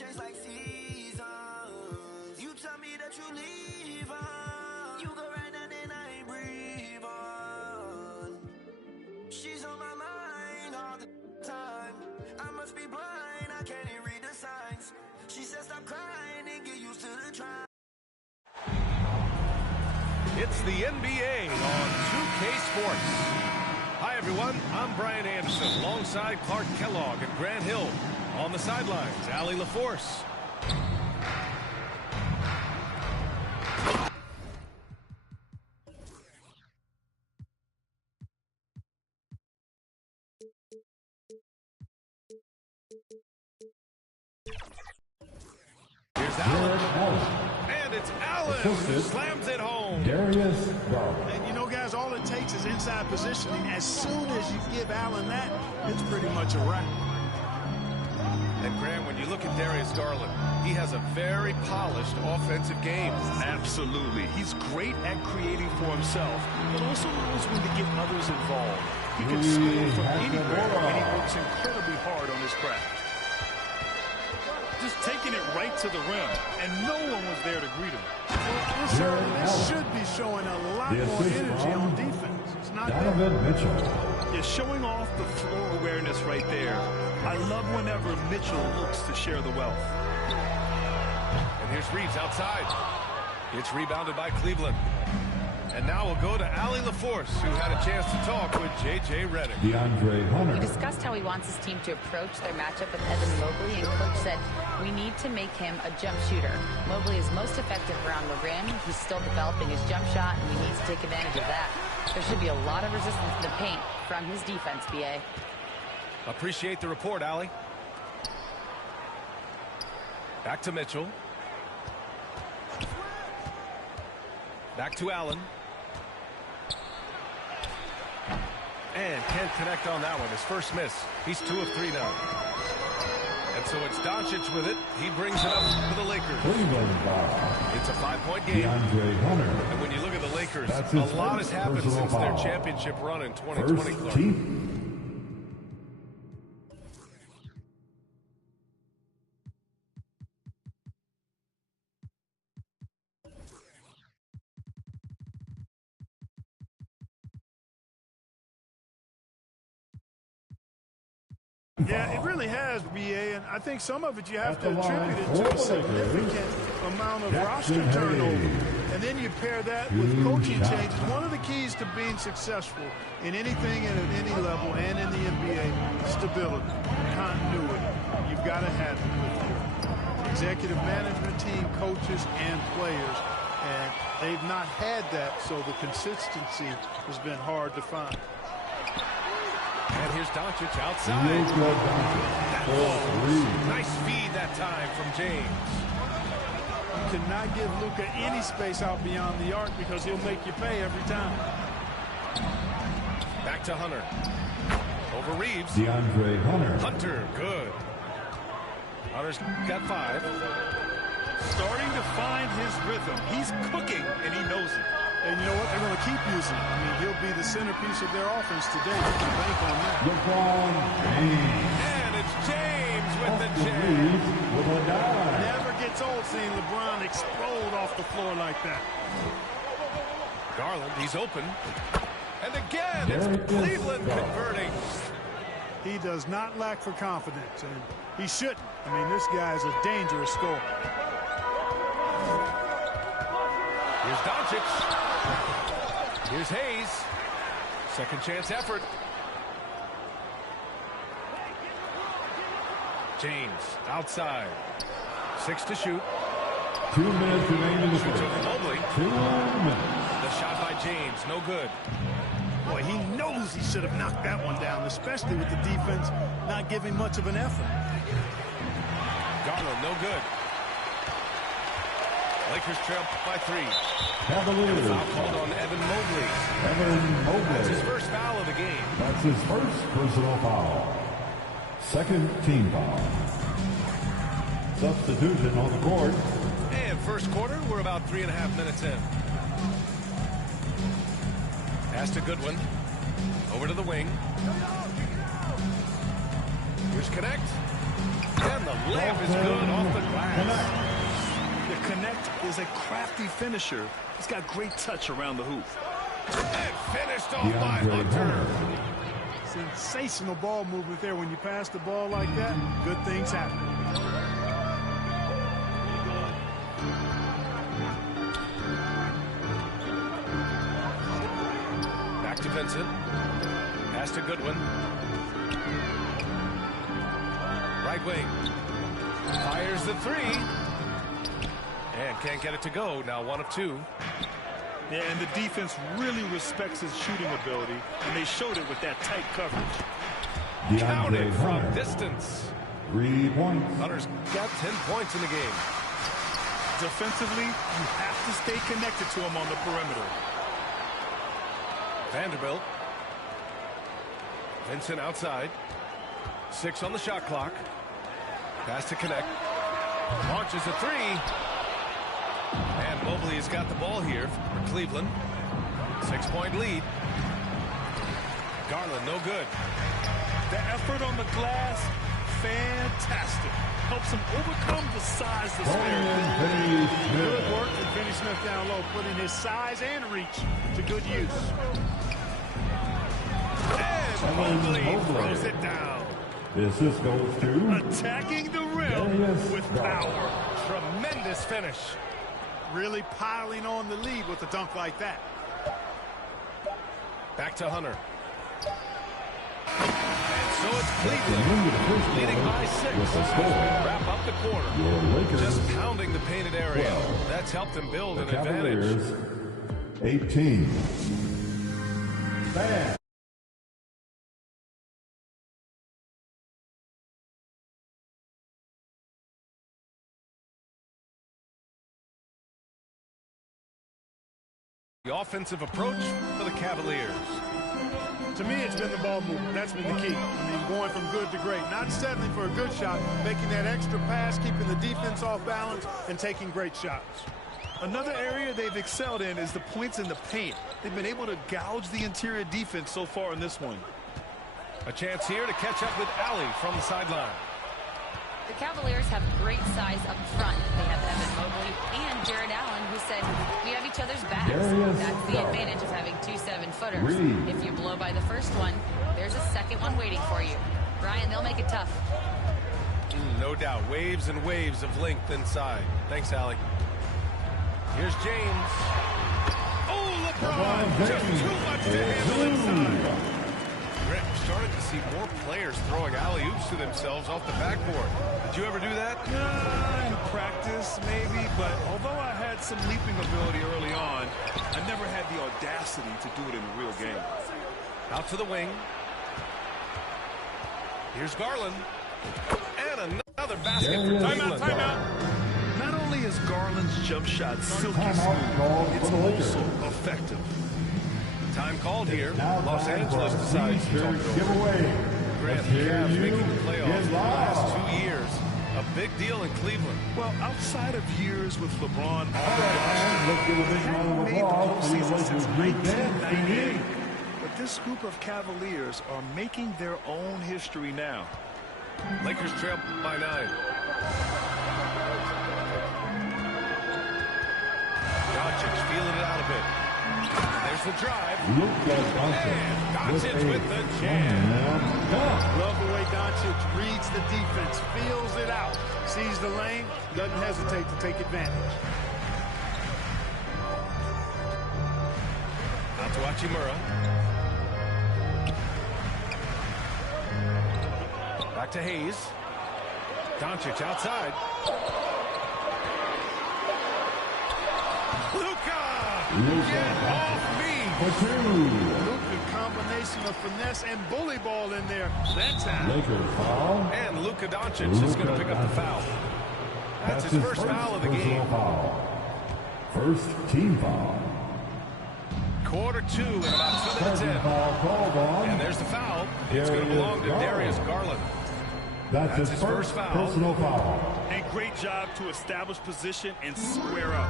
change like seasons. You tell me that you leave on. You go right now and I ain't breathe on. She's on my mind all the time. I must be blind, I can't even read the signs. She said stop crying and get used to the try. It's the NBA on 2K Sports. Hi, everyone. I'm Brian Anderson, alongside Clark Kellogg and Grant Hill. On the sidelines, Allie LaForce. Here's Allen. And it's Allen who slams it home. Darius Garland. And you know, guys, all it takes is inside positioning. As soon as you give Allen that, it's pretty much a wrap. And Graham, when you look at Darius Garland, he has a very polished offensive game. Absolutely. He's great at creating for himself, but also knows when to get others involved. He can score from anywhere, and he works incredibly hard on his craft. Just taking it right to the rim, and no one was there to greet him. Well, sir, this should be showing a lot more energy on defense. It's not Donovan Mitchell. You're showing off the floor awareness right there. I love whenever Mitchell looks to share the wealth. And here's Reeves outside. It's rebounded by Cleveland. And now we'll go to Allie LaForce, who had a chance to talk with J.J. Redick. DeAndre Hunter. We discussed how he wants his team to approach their matchup with Evan Mobley, and Coach said, we need to make him a jump shooter. Mobley is most effective around the rim. He's still developing his jump shot, and we need to take advantage of that. There should be a lot of resistance in the paint from his defense, B.A. Appreciate the report, Allie. Back to Mitchell. Back to Allen. And can't connect on that one. His first miss. He's 2 of 3 now. And so it's Doncic with it. He brings it up to the Lakers. It's a 5-point game. DeAndre Hunter. And when you look at the Lakers, a lot has happened since their championship run in 2020. First team. Yeah, it really has, B.A., and I think some of it you have to attribute it to a significant amount of roster turnover. And then you pair that with coaching changes. One of the keys to being successful in anything and at any level and in the NBA, stability, continuity. You've got to have it with your executive management team, coaches, and players. And they've not had that, so the consistency has been hard to find. And here's Doncic outside. That ball. Nice feed that time from James. You cannot give Luka any space out beyond the arc because he'll make you pay every time. Back to Hunter. Over Reeves. DeAndre Hunter. Hunter, good. Hunter's got 5. Starting to find his rhythm. He's cooking, and he knows it. And you know what? They're going to keep using him. I mean, he'll be the centerpiece of their offense today. You can bank on that. LeBron James. And it's James with the jam. With a dive. Never gets old seeing LeBron explode off the floor like that. Garland, he's open. And again, it's Cleveland converting. He does not lack for confidence, and he shouldn't. I mean, this guy is a dangerous scorer. Here's Doncic. Here's Hayes. Second chance effort. James outside. 6 to shoot. 2 minutes remaining in the Shoots first. over Mobley. 2 minutes. The shot by James, no good. Boy, he knows he should have knocked that one down, especially with the defense not giving much of an effort. Garland, no good. Lakers trail by 3. Cavaliers. Foul called on Evan Mobley. Evan Mobley. That's his first foul of the game. That's his first personal foul. Second team foul. Substitution on the court. And first quarter, we're about 3.5 minutes in. Pass to Goodwin. Over to the wing. Here's Connect. And the layup is good off the glass. The Connect is a crafty finisher. He's got great touch around the hoop. And finished off by Hunter. Sensational ball movement there. When you pass the ball like that, good things happen. Back to Vincent. Pass to Goodwin. Right wing. Fires the three. And can't get it to go. Now 1 of 2. Yeah, and the defense really respects his shooting ability, and they showed it with that tight coverage. Counted from distance. 3 points. Hunter's got 10 points in the game. Defensively, you have to stay connected to him on the perimeter. Vanderbilt. Vincent outside. 6 on the shot clock. Pass to Connect. Launches a 3. And Mobley has got the ball here for Cleveland. 6-point lead. Garland, no good. The effort on the glass, fantastic. Helps him overcome the size of the spare. Good work from Finney Smith down low, putting his size and reach to good use. And Mobley throws it down. Assist goes to Attacking the rim with power. Tremendous finish. Really piling on the lead with a dunk like that. Back to Hunter. And so it's Cleveland leading by 6 as we wrap up the quarter. Just pounding the painted area. That's helped them build an advantage. 18. Bad. The offensive approach for the Cavaliers. To me, it's been the ball movement. That's been the key. I mean, going from good to great. Not settling for a good shot, making that extra pass, keeping the defense off balance, and taking great shots. Another area they've excelled in is the points in the paint. They've been able to gouge the interior defense so far in this one. A chance here to catch up with Allie from the sideline. The Cavaliers have great size up front. They have Evan Mobley and Jared Allen, who said, we have each other's backs. That's the advantage of having 2 7-footers. If you blow by the first one, there's a second one waiting for you. Brian, they'll make it tough. No doubt. Waves and waves of length inside. Thanks, Allie. Here's James. Oh, LeBron! Just too much to handle inside. Rick, started to see more players throwing alley-oops to themselves off the backboard. Did you ever do that? In practice, maybe, but although I had some leaping ability early on, I never had the audacity to do it in a real game. Out to the wing. Here's Garland. And another basket for Cleveland. Timeout. Not only is Garland's jump shot silky smooth, it's also effective. Time called here. Los Angeles decides to talk it over. Grant, the Cavs making the playoffs the last 2 years. A big deal in Cleveland. Well, outside of years with LeBron, made the postseason since 1998. But this group of Cavaliers are making their own history now. Lakers trail by 9. Doncic feeling it out a bit. There's the drive. And Doncic with the jam. Love the way Doncic reads the defense, feels it out, sees the lane, doesn't hesitate to take advantage. Out to Hachimura. Back to Hayes. Doncic outside. Get off me! Luka, combination of finesse and bully ball in there. That's how. And Luka Doncic is going to pick up the foul. That's his first foul of the game. First team foul. Quarter 2 and about 2 minutes in. And there's the foul. It's going to belong to Darius Garland. That's his first personal foul. And great job to establish position and square up.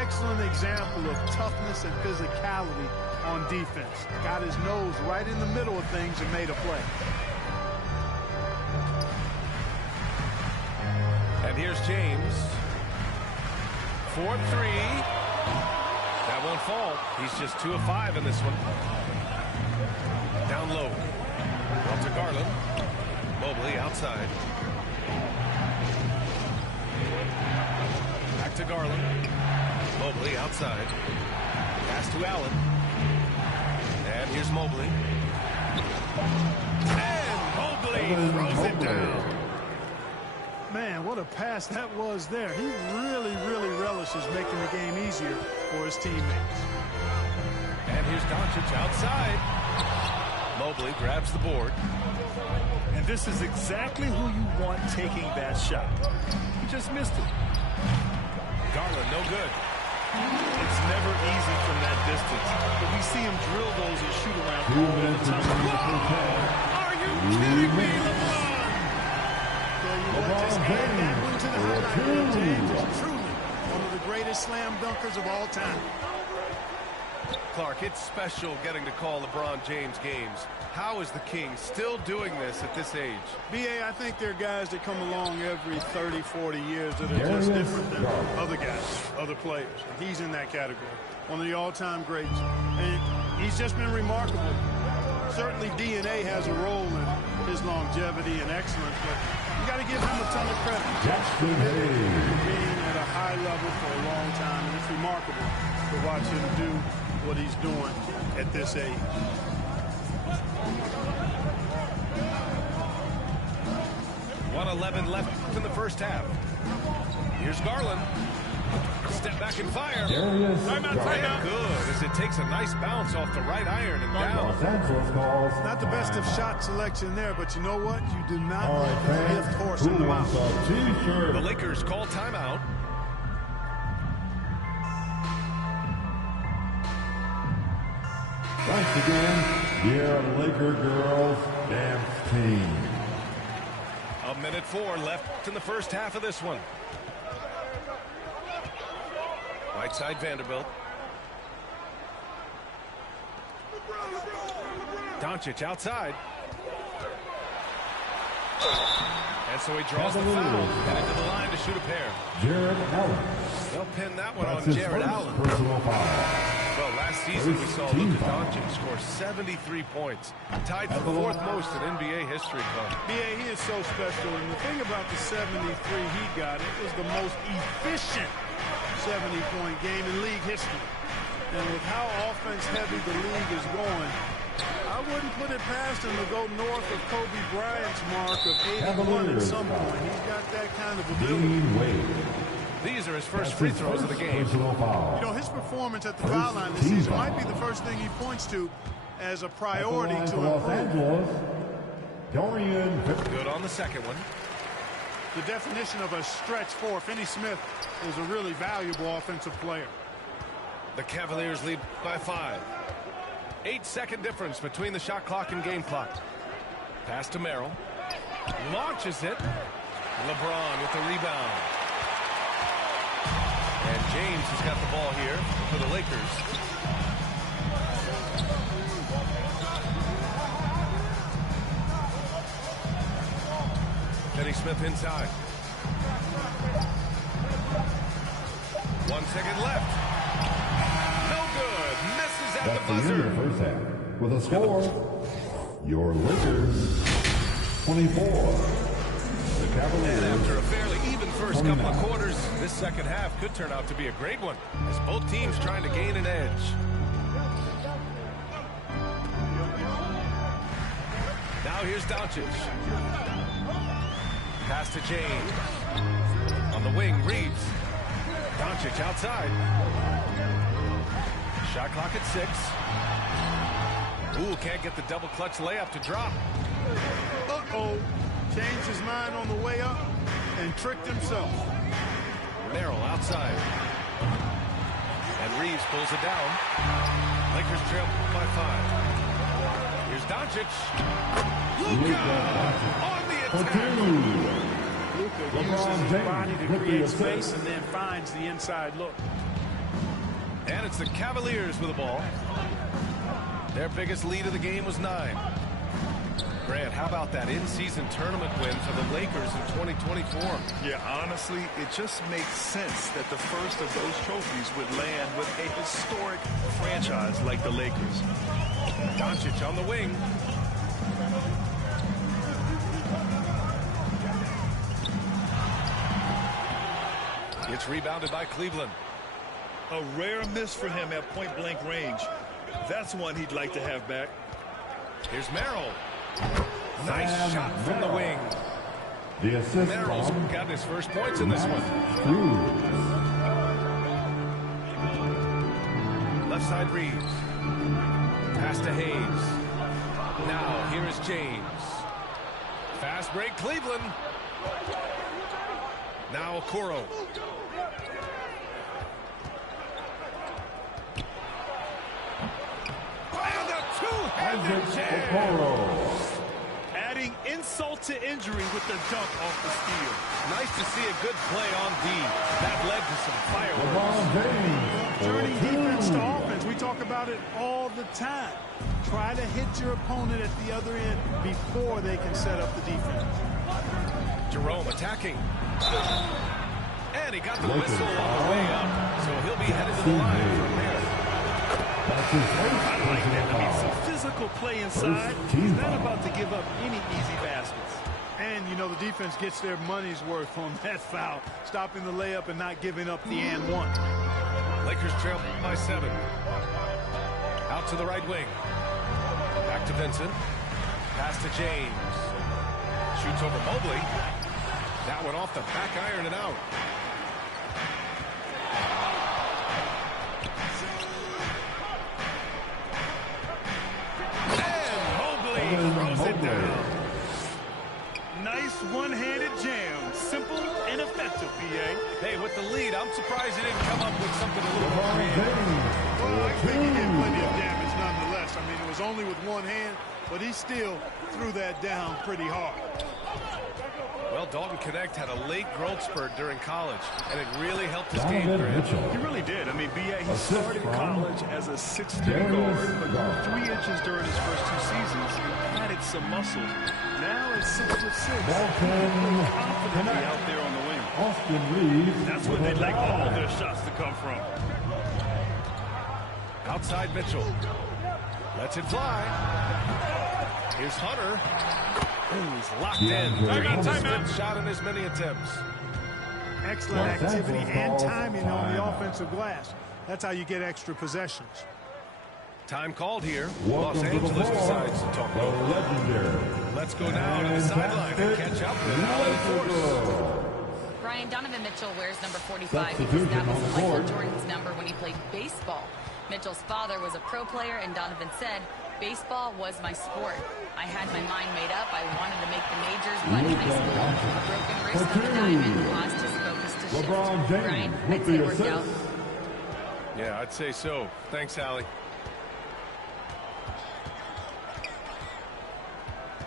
Excellent example of toughness and physicality on defense. Got his nose right in the middle of things and made a play. And here's James. 4-3. That won't fall. He's just 2 of 5 in this one. Down low. Up to Garland. Mobley outside. Back to Garland. Mobley outside. Pass to Allen. And here's Mobley. And Mobley throws it down. Man, what a pass that was there. He really, really relishes making the game easier for his teammates. And here's Doncic outside. Mobley grabs the board. And this is exactly who you want taking that shot. He just missed it. Garland, no good. It's never easy from that distance, but we see him drill those and shoot around all the time. Are you kidding me, LeBron? Just add that one to the highlight reel. James is truly one of the greatest slam dunkers of all time. Clark, it's special getting to call LeBron James games. How is the King still doing this at this age? B.A., I think there are guys that come along every 30, 40 years that are just different than other guys, other players. And he's in that category. One of the all-time greats. And he's just been remarkable. Certainly DNA has a role in his longevity and excellence, but you got to give him a ton of credit. Being at a high level for a long time, and it's remarkable to watch him do what he's doing at this age. .111 left in the first half. Here's Garland. Step back and fire. Timeout. Good, as it takes a nice bounce off the right iron and down. Not the best of shot selection there, but you know what? You do not let the fifth horse in the mouth. The Lakers call timeout. Once again, your Laker girls dance team. 1:04 left in the first half of this one. Right side Vanderbilt. Doncic outside. And so he draws the foul. Headed to the line to shoot a pair. Jared Allen. They'll pin that one That's on his Jared first Allen. personal foul. Well, last season we saw Luka Doncic score 73 points. Tied for fourth most in NBA history. B.A., he is so special. And the thing about the 73 he got, it was the most efficient 70-point game in league history. And with how offense-heavy the league is going, I wouldn't put it past him to go north of Kobe Bryant's mark of 81 at some point. He's got that kind of ability. These are his first free throws of the game. You know, his performance at the foul line this season might be the first thing he points to as a priority to improve. Good on the second one. The definition of a stretch four. Finney Smith is a really valuable offensive player. The Cavaliers lead by 5. 8-second difference between the shot clock and game clock. Pass to Merrill. Launches it. LeBron with the rebound. And James has got the ball here for the Lakers. Finney Smith inside. 1 second left. No good. Misses at the That's the end of the first half. With a score, your Lakers 24. The Cavaliers. And after a fairly even first couple of quarters, this second half could turn out to be a great one, as both teams trying to gain an edge. Now here's Doncic. Pass to James. On the wing, Reeves. Doncic outside. Shot clock at 6. Ooh, can't get the double clutch layup to drop. Uh-oh. Changed his mind on the way up and tricked himself. Merrill outside. And Reeves pulls it down. Lakers trail by 5. Here's Doncic. Luka on the attack. Luka uses his body to create space and then finds the inside look. And it's the Cavaliers with the ball. Their biggest lead of the game was 9. Grant, how about that in-season tournament win for the Lakers in 2024? Yeah, honestly, it just makes sense that the first of those trophies would land with a historic franchise like the Lakers. Doncic on the wing. It's rebounded by Cleveland. A rare miss for him at point-blank range. That's one he'd like to have back. Here's Merrill. Nice shot from the wing. The assist Merrill's from got his first points in this one. Left side Reeves. Pass to Hayes. Now here is James. Fast break Cleveland. Now Okoro. And a two-handed jam. Adding insult to injury with the dunk off the steal. Nice to see a good play on D. That led to some fireworks. Turning defense to offense. We talk about it all the time. Try to hit your opponent at the other end before they can set up the defense. Jerome attacking. And he got the whistle on the way up. So he'll be headed to the line from there. I like that. I mean, some physical play inside. He's not about to give up any easy baskets. And, you know, the defense gets their money's worth on that foul, stopping the layup and not giving up the and one. Lakers trail by 7. Out to the right wing. Back to Vincent. Pass to James. Shoots over Mobley. That one off the back iron and out. Throws it down. Nice one-handed jam. Simple and effective, B.A. Hey, with the lead, I'm surprised he didn't come up with something a little more creative. Well, I think he did plenty of damage nonetheless. I mean, it was only with one hand, but he still threw that down pretty hard. Well, Dalton Connect had a late growth spurt during college, and it really helped his game. He really did. I mean, B.A., he started college as a 6'3" guard, but grew 3 inches during his first 2 seasons and added some muscle. Now it's 6'6". Confidently out there on the wing. Austin Reeves. That's where they'd like all their shots to come from. Outside Mitchell. Lets it fly. Here's Hunter. Ooh, he's locked in. Timeout. Shot in as many attempts. Excellent activity and timing on the offensive glass. That's how you get extra possessions. Time called here. Los Angeles decides to talk over. Let's go down to the sideline and catch up with Alan Force. Brian, Donovan Mitchell wears number 45 because that was Michael Jordan's number when he played baseball. Mitchell's father was a pro player, and Donovan said, "Baseball was my sport. I had my mind made up. I wanted to make the majors, but in high school, a broken wrist on the diamond caused his focus to shift." Brian, I'd say it worked out. Yeah, I'd say so. Thanks, Allie.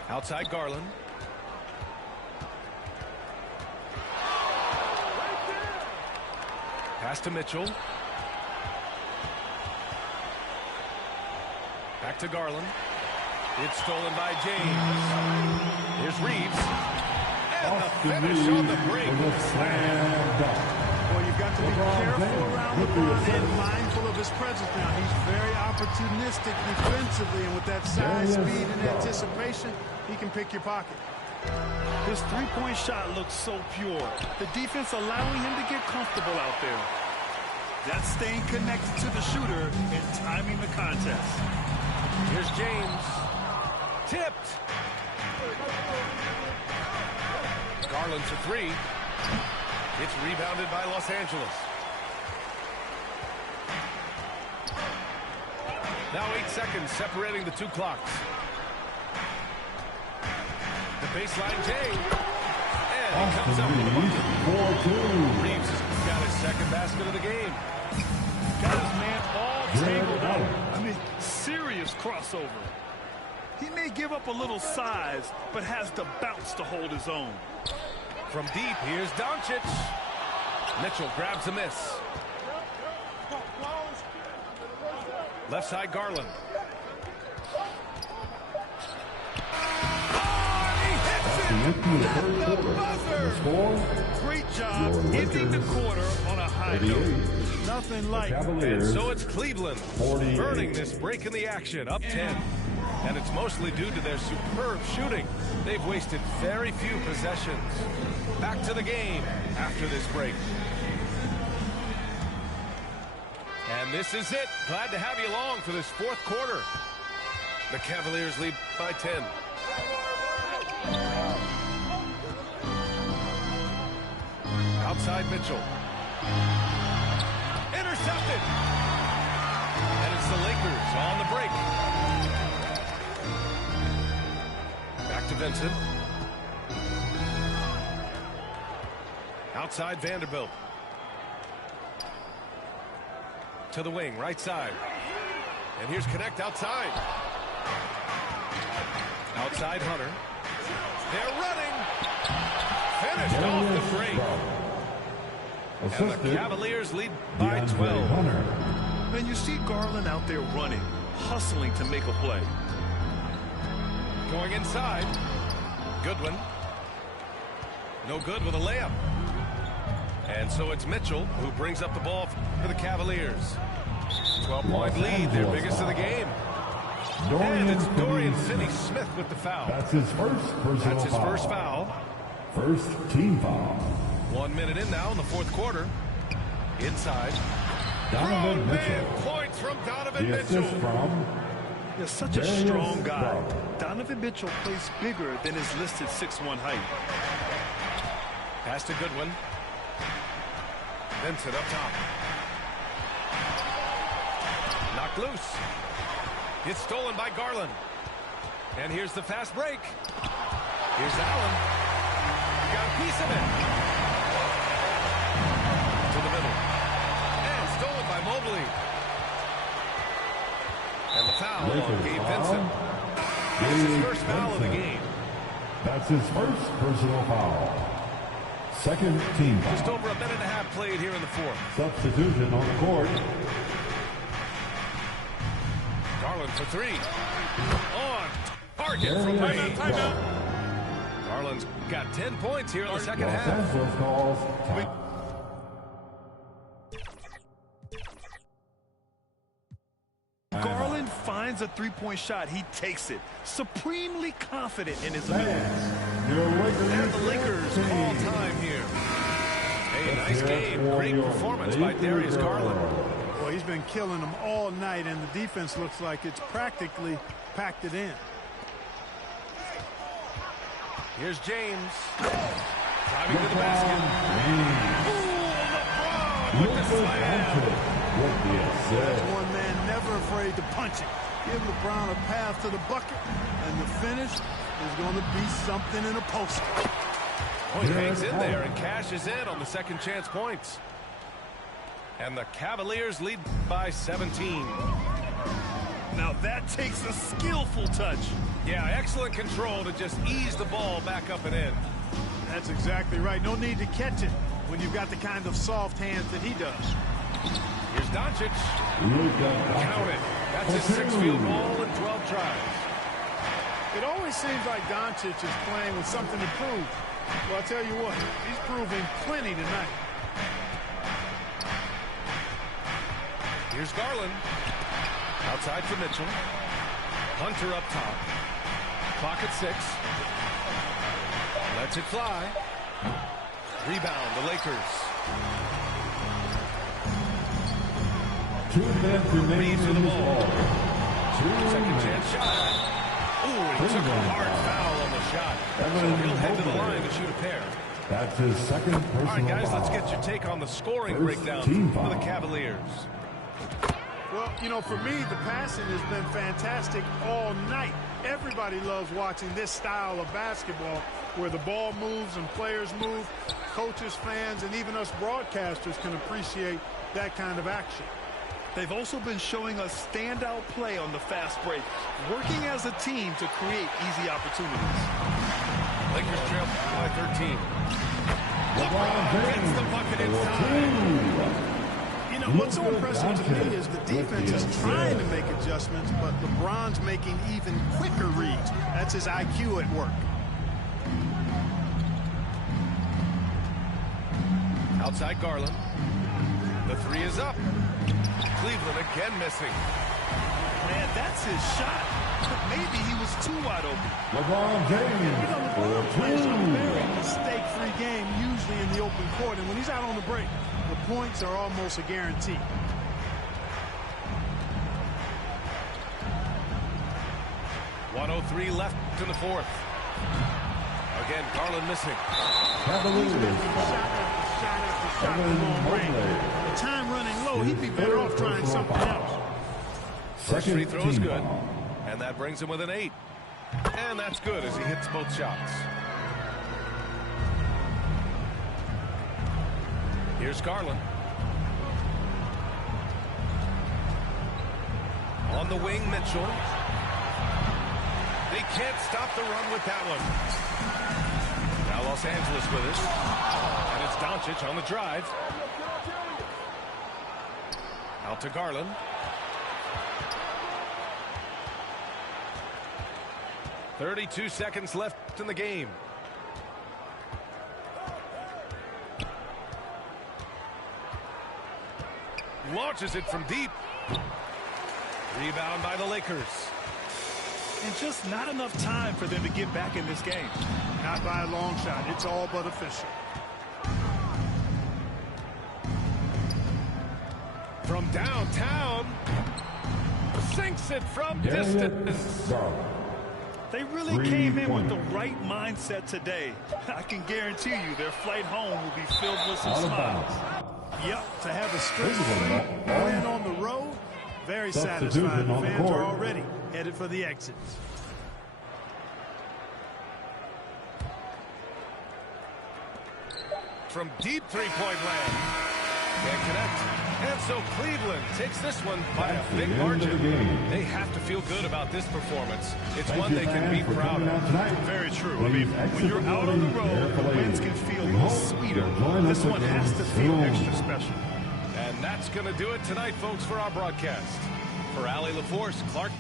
Outside Garland. Pass to Mitchell. Back to Garland. It's stolen by James. Here's Reeves. And the finish on the break. Well, you've got to be careful around LeBron and mindful of his presence now. He's very opportunistic defensively, and with that size, speed, and anticipation, he can pick your pocket. His three-point shot looks so pure. The defense allowing him to get comfortable out there. That's staying connected to the shooter and timing the contest. Here's James. Tipped. Garland for 3. It's rebounded by Los Angeles. Now 8 seconds separating the 2 clocks. The baseline, James. And he comes up with a bucket. Reeves has got his second basket of the game. Got his man all tangled up. I mean, serious crossover. He may give up a little size, but has the bounce to hold his own. From deep, here's Doncic. Mitchell grabs a miss. Left side, Garland. Empty the third quarter. The score? Great job ending the quarter on a high note. Nothing like And so it's Cleveland 48. earning this break in the action, up 10. And it's mostly due to their superb shooting. They've wasted very few possessions. Back to the game after this break. And this is it. Glad to have you along for this fourth quarter. The Cavaliers lead by 10. Outside Mitchell. Intercepted. And it's the Lakers on the break. Back to Vincent. Outside Vanderbilt. To the wing, right side. And here's Connect outside. Outside Hunter. They're running. Finished off the break. And the Cavaliers lead by 12. And you see Garland out there running, hustling to make a play. Going inside. Goodwin. No good with a layup. And so it's Mitchell who brings up the ball for the Cavaliers. 12-point lead, their biggest of the game. And it's Dorian Finney-Smith with the foul. That's his first foul. First team foul. 1 minute in now in the fourth quarter. Inside. Donovan Mitchell. Points from Donovan The Mitchell. assist from You're such a strong guy. Donovan Mitchell plays bigger than his listed 6'1" height. Pass to Goodwin. Vincent up top. Knocked loose. It's stolen by Garland. And here's the fast break. Here's Allen. Got a piece of it. To the middle. And stolen by Mobley. And the foul on Gabe Vincent. That's his first foul of the game. That's his first personal foul. Second team foul. Just over a minute and a half played here in the fourth. Substitution on the court. Garland for three. On target from timeout. Garland's got 10 points here in the second half. Los Angeles calls time. Garland finds a three-point shot. He takes it. Supremely confident in his abilities. And the Lakers call time here. Hey, nice game. Great performance by Darius Garland. Well, he's been killing them all night, and the defense looks like it's practically packed it in. Here's James. Driving to the basket. Ooh, LeBron with the slam. That's one man never afraid to punch it. Give LeBron a path to the bucket, and the finish is going to be something in a poster. Oh, he hangs in there and cashes in on the second chance points. And the Cavaliers lead by 17. Now that takes a skillful touch. Yeah, excellent control to just ease the ball back up and in. That's exactly right. No need to catch it when you've got the kind of soft hands that he does. Here's Doncic. Count it. That's his sixth field goal in 12 tries. It always seems like Doncic is playing with something to prove. Well, I'll tell you what, he's proving plenty tonight. Here's Garland. Outside for Mitchell. Hunter up top. Clock at 6. Lets it fly. Rebound, the Lakers. 2 minutes remaining in the ball. Second chance shot. Ooh, he took a hard foul on the shot. So he'll head to the line to shoot a pair. That's his second personal foul. All right, guys, let's get your take on the scoring breakdown for the Cavaliers. Well, you know, for me, the passing has been fantastic all night. Everybody loves watching this style of basketball where the ball moves and players move. Coaches, fans, and even us broadcasters can appreciate that kind of action. They've also been showing us standout play on the fast break, working as a team to create easy opportunities. Lakers trail by 13. LeBron gets the bucket inside. You know, what's so impressive to me is the defense is trying to make adjustments, but LeBron's making even quicker reads. That's his IQ at work. Outside Garland. The three is up. Cleveland again missing. Man, that's his shot. Maybe he was too wide open. LeBron James. LeBron plays a very mistake-free game, usually in the open court. And when he's out on the break, the points are almost a guarantee. .103 left in the fourth. Again, Garland missing. Cavaliers. The time running low, he'd be better off trying something else. First free throw is good. And that brings him with an 8. And that's good as he hits both shots. Here's Garland. On the wing, Mitchell. They can't stop the run with that one. Now Los Angeles with it. And it's Doncic on the drive. Out to Garland. .32 seconds left in the game. Launches it from deep. Rebound by the Lakers. And just not enough time for them to get back in this game. Not by a long shot. It's all but official. From downtown. Sinks it from distance. They really came in with the right mindset today. I can guarantee you their flight home will be filled with some smiles. Yep, to have a straight win on the road, very satisfying. The fans are already headed for the exits. From deep three-point land. Can't connect. And so Cleveland takes this one by a big margin. They have to feel good about this performance. It's one they can be proud of. Very true. I mean, when you're out on the road, the wins can feel a little sweeter. This one has to feel extra special. And that's going to do it tonight, folks, for our broadcast. For Allie LaForce, Clark